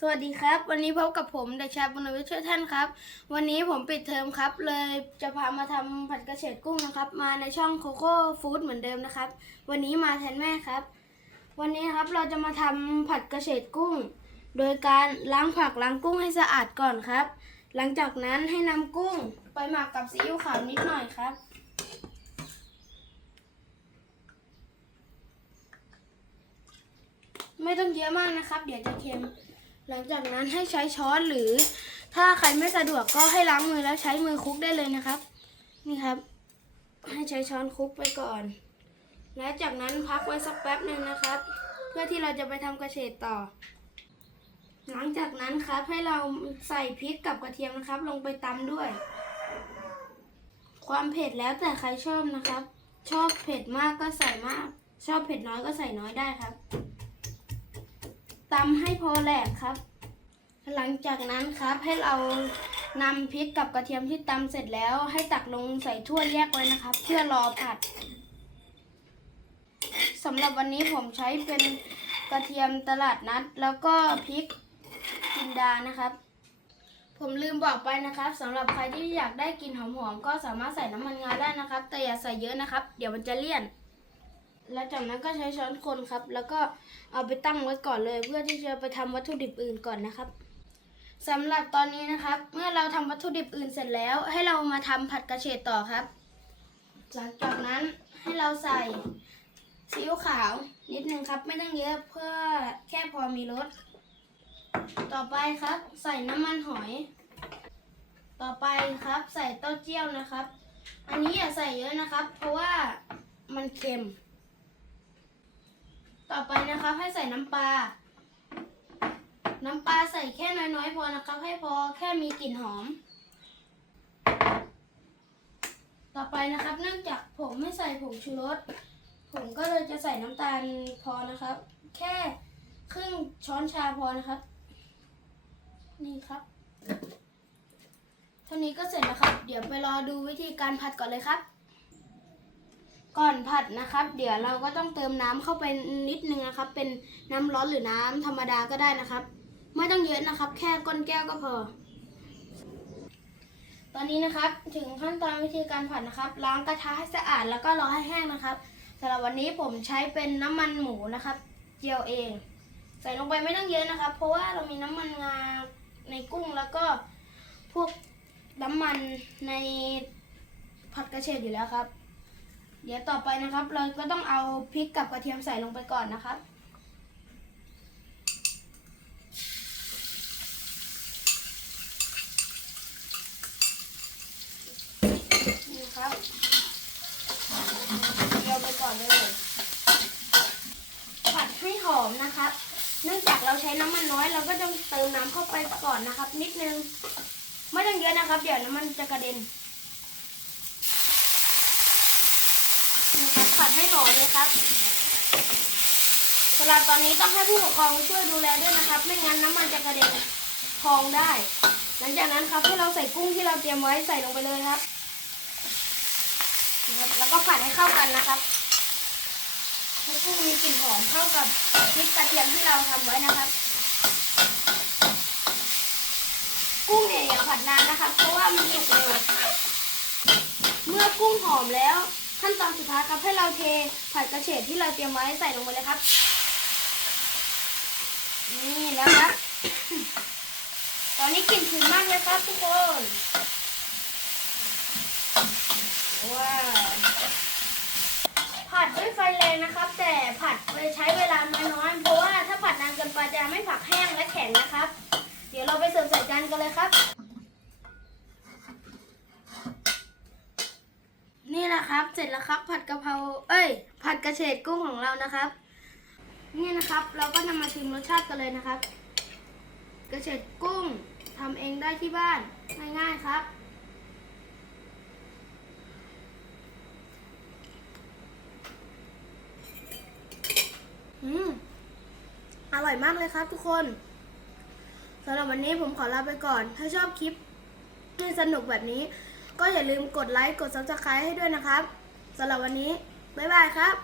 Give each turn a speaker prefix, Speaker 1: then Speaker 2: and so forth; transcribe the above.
Speaker 1: สวัสดีครับ วันนี้พบกับผมเด็กชายบุญวิทย์ช่วยท่านครับ วันนี้ผมปิดเทอมครับ เลยจะพามาทำผัดกระเฉดกุ้งนะครับ มาในช่องโคโค่ฟู้ดเหมือนเดิมนะครับ วันนี้มาแทนแม่ครับ วันนี้ครับเราจะมาทำผัดกระเฉดกุ้ง โดยการล้างผักล้างกุ้งให้สะอาดก่อนครับ หลังจากนั้นให้นำกุ้งไปหมักกับซีอิ๊วขาวนิดหน่อยครับไม่ต้องเยอะมากนะครับ เดี๋ยวจะเค็ม หลังจากนั้นให้ใช้ช้อนหรือ ถ้าใครไม่สะดวกก็ให้ล้างมือแล้วใช้มือคลุกได้เลยนะครับ นี่ครับ ให้ใช้ช้อนคลุกไปก่อน และจากนั้นพักไว้สักแป๊บหนึ่งนะครับ เพื่อที่เราจะไปทำกระเฉดต่อ หลังจากนั้นครับให้เราใส่พริกกับกระเทียมนะครับ ลงไปตำด้วย ความเผ็ดแล้วแต่ใครชอบนะครับ ชอบเผ็ดมากก็ใส่มาก ชอบเผ็ดน้อยก็ใส่น้อยได้ครับ ตำให้พอแหลกครับ หลังจากนั้นครับให้เรานำพริกกับกระเทียมที่ตำเสร็จแล้ว ให้ตักลงใส่ถ้วยแยกไว้นะครับ เพื่อรอผัดสำหรับวันนี้ผมใช้เป็นกระเทียมตลาดนัด แล้วก็พริกจินดานะครับ ผมลืมบอกไปนะครับสำหรับใครที่อยากได้กลิ่นหอมๆก็สามารถใส่น้ำมันงาได้นะครับ แต่อย่าใส่เยอะนะครับ เดี๋ยวมันจะเลี่ยน แล้วจากนั้นก็ใช้ช้อนคนครับ แล้วก็เอาไปตั้งไว้ก่อนเลย เพื่อที่จะไปทำวัตถุดิบอื่นก่อนนะครับสำหรับตอนนี้นะครับ เมื่อเราทำวัตถุดิบอื่นเสร็จแล้ว ให้เรามาทำผัดกระเฉดต่อครับ หลังจากนั้นให้เราใส่ซีอิ๊วขาวนิดนึงครับ ไม่ต้องเยอะเพื่อแค่พอมีรสต่อไปครับ ใส่น้ำมันหอย ต่อไปครับ ใส่เต้าเจี้ยวนะครับ อันนี้อย่าใส่เยอะนะครับ เพราะว่ามันเค็ม ต่อไปนะครับให้ใส่น้ำปลา น้ำปลาใส่แค่น้อยๆพอนะครับ ให้พอแค่มีกลิ่นหอม ต่อไปนะครับ เนื่องจากผมไม่ใส่ผงชูรส ผมก็เลยจะใส่น้ำตาลพอนะครับ แค่ครึ่งช้อนชาพอนะครับ นี่ครับเท่านี้ก็เสร็จแล้วครับ เดี๋ยวไปรอดูวิธีการผัดก่อนเลยครับ ก่อนผัดนะครับ เดี๋ยวเราก็ต้องเติมน้ำเข้าไปนิดนึงนะครับ เป็นน้ำร้อนหรือน้ำธรรมดาก็ได้นะครับ ไม่ต้องเยอะนะครับ แค่ก้นแก้วก็พอ ตอนนี้นะครับ ถึงขั้นตอนวิธีการผัดนะครับ ล้างกระทะให้สะอาดแล้วก็รอให้แห้งนะครับสำหรับวันนี้ผมใช้เป็นน้ำมันหมูนะครับ เจียวเอง ใส่ลงไปไม่ต้องเยอะนะครับ เพราะว่าเรามีน้ำมันงาในกุ้งแล้วก็พวกน้ำมันในผัดกระเฉดอยู่แล้วครับ เดี๋ยวต่อไปนะครับ เราก็ต้องเอาพริกกับกระเทียมใส่ลงไปก่อนนะครับ นี่ครับเดียวไปก่อนเลยผัดให้หอมนะครับ เนื่องจากเราใช้น้ำมันน้อย เราก็ต้องเติมน้ำเข้าไปก่อนนะครับ นิดนึง ไม่ต้องเยอะนะครับ เดี๋ยวน้ำมันจะกระเด็น นะครับ ผัดให้หอมเลยครับสำหรับตอนนี้ต้องให้ผู้ปกครองช่วยดูแลด้วยนะครับ ไม่งั้นน้ำมันจะกระเด็นพองได้ หลังจากนั้นครับให้เราใส่กุ้งที่เราเตรียมไว้ใส่ลงไปเลยครับ แล้วก็ผัดให้เข้ากันนะครับให้กุ้งมีกลิ่นหอมเข้ากับพริกกระเทียมที่เราทำไว้นะครับ กุ้งเนี่ยอย่าผัดนานนะครับ เพราะว่ามันสุกเร็วเมื่อกุ้งหอมแล้ว ขั้นตอนสุดท้ายครับให้เราเทผัดกระเฉดที่เราเตรียมไว้ใส่ลงไปเลยครับ นี่แล้วครับ ตอนนี้กลิ่นถึงมากเลยครับทุกคนว้าวผัดด้วยไฟแรงนะครับ แต่ผัดไปใช้เวลาน้อยๆเพราะว่าถ้าผัดนานเกินไปจะทำให้ผักแห้งและแข็งนะครับ เดี๋ยวเราไปเสิร์ฟใส่จานกันเลยครับ นะครับ เสร็จแล้วครับ ผัดกะเพราเอ้ย ผัดกระเฉดกุ้งของเรานะครับ นี่นะครับ เราก็นำมาชิมรสชาติกันเลยนะครับ กระเฉดกุ้งทำเองได้ที่บ้านง่ายๆครับอืมอร่อยมากเลยครับทุกคนสำหรับวันนี้ผมขอลาไปก่อน ถ้าชอบคลิปที่สนุกแบบนี้ ก็อย่าลืมกดไลค์กด Subscribe ให้ด้วยนะครับสำหรับวันนี้ บ๊ายบายครับ